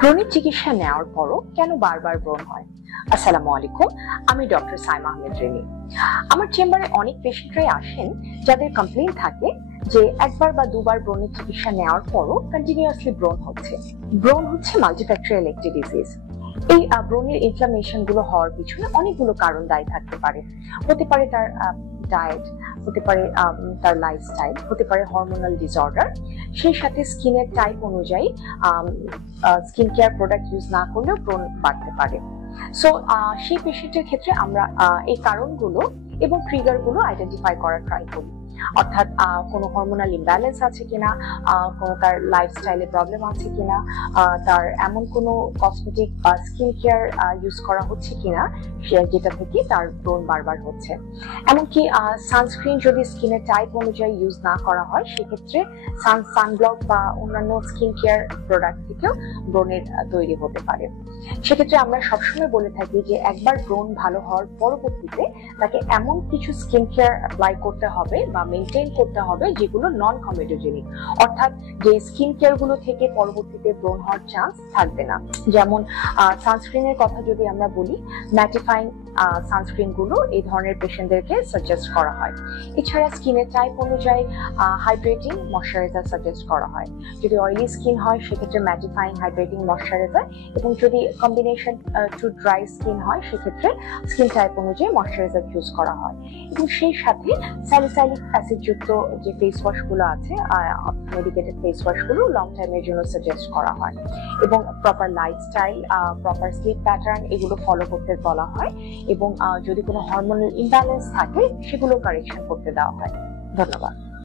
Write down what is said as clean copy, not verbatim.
ব্রণের চিকিৎসা নেওয়ার পরও কেন বারবার ব্রণ হয়? আসসালামু আলাইকুম, আমি ডক্টর সাইমা আহমেদ রিমি। আমার চেম্বারে অনেক পেশেন্টরাই আসেন যাদের কমপ্লেইন থাকে যে একবার বা দুবার ব্রণের চিকিৎসা নেওয়ার পরও কন্টিনিউয়াসলি ব্রণ হচ্ছে। ব্রণ হচ্ছে মাল্টিফ্যাক্টরিয়াল একটি ডিজিজ। এই ব্রণের ইনফ্লামেশন গুলো হওয়ার পিছনে অনেকগুলো কারণ দায়ী থাকতে পারে। হতে পারে তার ডায়েট, হতে পারে তার লাইফস্টাইল, হতে পারে হরমোনাল ডিসঅর্ডার, সেই সাথে স্কিনের টাইপ অনুযায়ী স্কিন কেয়ার প্রোডাক্ট ইউজ না করলেও ব্রণ বাড়তে পারে। সো সেই পেশেন্টের ক্ষেত্রে আমরা এই কারণগুলো এবং ট্রিগার গুলো আইডেন্টিফাই করার ট্রাই করি। অর্থাৎ কোনো হরমোনাল ইমব্যালেন্স আছে কিনা, কোনো তার লাইফস্টাইলে প্রবলেম আছে কিনা, তার এমন কোনো কসমেটিক বা স্কিন কেয়ার ইউজ করা হচ্ছে কিনা যেটা থেকে তার ব্রণ বারবার হচ্ছে। এমনকি সানস্ক্রিন যদি স্কিনের টাইপ অনুযায়ী ইউজ না করা হয়, সেক্ষেত্রে সানব্লক বা অন্যান্য স্কিন কেয়ার প্রোডাক্ট থেকেও ব্রণের তৈরি হতে পারে। সেক্ষেত্রে আমরা সবসময় বলে থাকি যে একবার ব্রণ ভালো হওয়ার পরবর্তীতে তাকে এমন কিছু স্কিন কেয়ার অ্যাপ্লাই করতে হবে বা মেনটেন করতে হবে যেগুলো নন কমেডোজেনিক, অর্থাৎ যে স্কিন কেয়ার গুলো থেকে পরবর্তীতে ব্রণ হওয়ার চান্স থাকবে না। যেমন সানস্ক্রিনের কথা যদি আমরা বলি, ম্যাটিফাইং সানস্ক্রিন গুলো এই ধরনের পেশেন্টদেরকে সাজেস্ট করা হয়। এছাড়া স্কিনের টাইপ অনুযায়ী হাইড্রেটিং ময়শ্চারাইজার সাজেস্ট করা হয়। যদি অয়েলি স্কিন হয় সেক্ষেত্রে ম্যাটিফাইং হাইড্রেটিং ময়শ্চারাইজার, এবং যদি কম্বিনেশন টু ড্রাই স্কিন হয় সেক্ষেত্রে স্কিন টাইপ অনুযায়ী ময়শ্চারাইজার ইউজ করা হয়। এবং সেই সাথে স্যালিসাইলিক অ্যাসিড যুক্ত যে ফেস ওয়াশ গুলো আছে, মেডিকেটেড ফেস ওয়াশ গুলো লং টাইমের জন্য সাজেস্ট করা হয়। এবং proper lifestyle, proper slip pattern এগুলো ফলো করতে বলা হয়, এবং যদি কোনো হরমোনাল ইমব্যালেন্স থাকে সেগুলো কারেকশন করতে দেওয়া হয়। ধন্যবাদ।